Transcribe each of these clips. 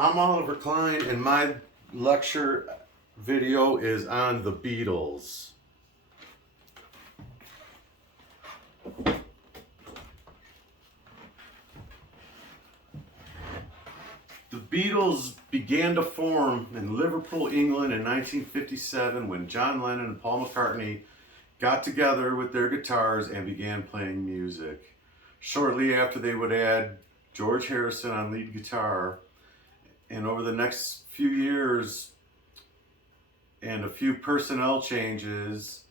I'm Oliver Klein, and my lecture video is on the Beatles. The Beatles began to form in Liverpool, England in 1957 when John Lennon and Paul McCartney got together with their guitars and began playing music. Shortly after, they would add George Harrison on lead guitar, and over the next few years and a few personnel changes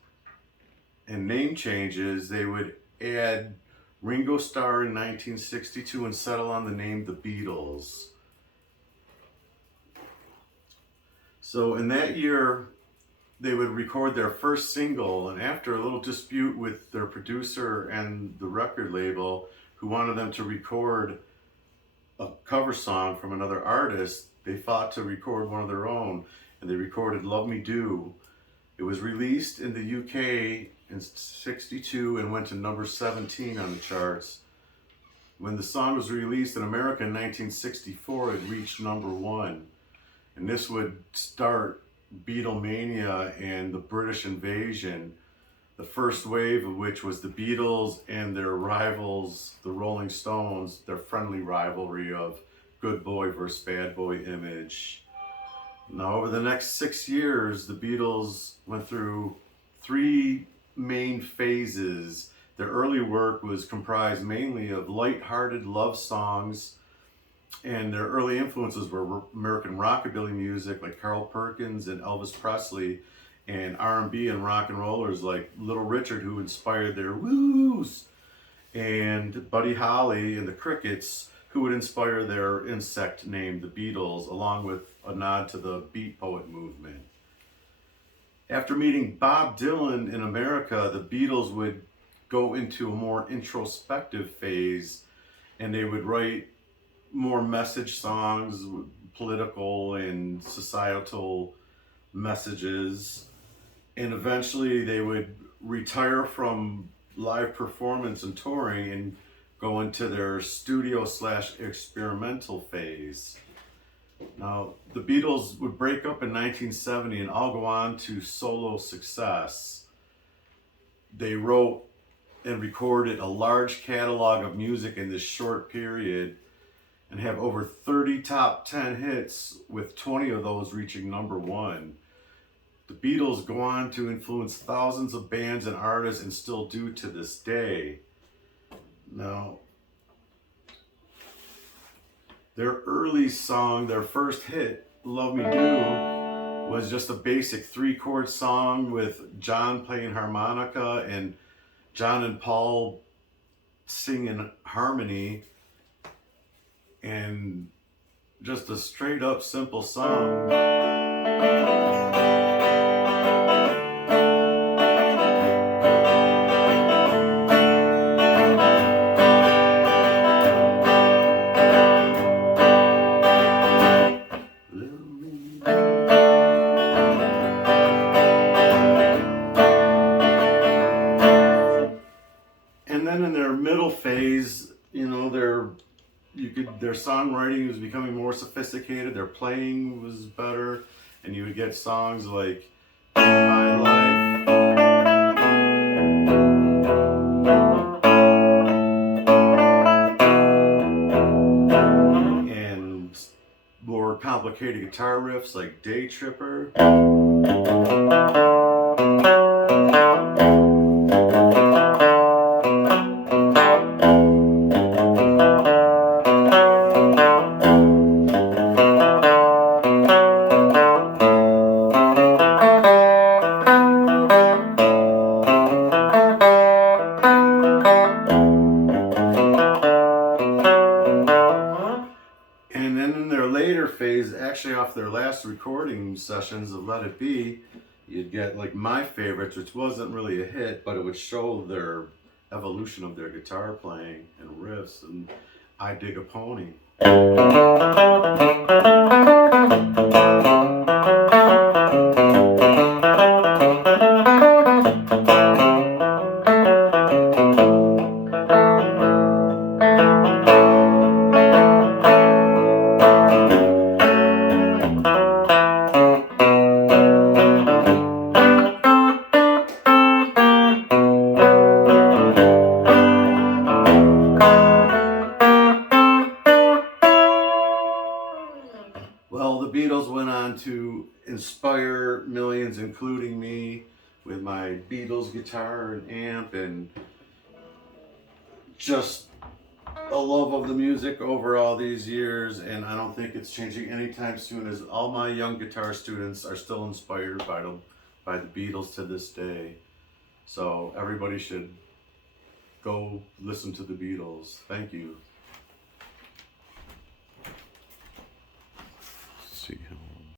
and name changes, they would add Ringo Starr in 1962 and settle on the name The Beatles. So in that year, they would record their first single, and after a little dispute with their producer and the record label, who wanted them to record a cover song from another artist, they fought to record one of their own, and they recorded Love Me Do. It was released in the UK in '62 and went to number 17 on the charts. When the song was released in America in 1964, it reached number 1. And this would start Beatlemania and the British invasion, the first wave of which was the Beatles and their rivals, the Rolling Stones, their friendly rivalry of good boy versus bad boy image. Now, over the next 6 years, the Beatles went through 3 main phases. Their early work was comprised mainly of light-hearted love songs, and their early influences were American rockabilly music like Carl Perkins and Elvis Presley, and R&B and rock and rollers like Little Richard, who inspired their woos, and Buddy Holly and the Crickets, who would inspire their insect named the Beatles, along with a nod to the Beat Poet movement. After meeting Bob Dylan in America, the Beatles would go into a more introspective phase, and they would write more message songs, political and societal messages, and eventually they would retire from live performance and touring and go into their studio/experimental phase. Now, the Beatles would break up in 1970 and all go on to solo success. They wrote and recorded a large catalog of music in this short period and have over 30 top 10 hits, with 20 of those reaching number 1. The Beatles go on to influence thousands of bands and artists and still do to this day. Now, their early song, their first hit, Love Me Do, was just a basic 3-chord song with John playing harmonica and John and Paul singing harmony, and just a straight up simple song. And then in their middle phase, their songwriting was becoming more sophisticated, their playing was better, and you would get songs like My Life, and more complicated guitar riffs like Day Tripper. And then in their later phase, actually off their last recording sessions of Let It Be, you'd get like My Favorites, which wasn't really a hit, but it would show their evolution of their guitar playing and riffs, and I Dig a Pony. inspire millions, including me, with my Beatles guitar and amp, and just a love of the music over all these years. And I don't think it's changing anytime soon, as all my young guitar students are still inspired by the Beatles to this day. So everybody should go listen to the Beatles. Thank you.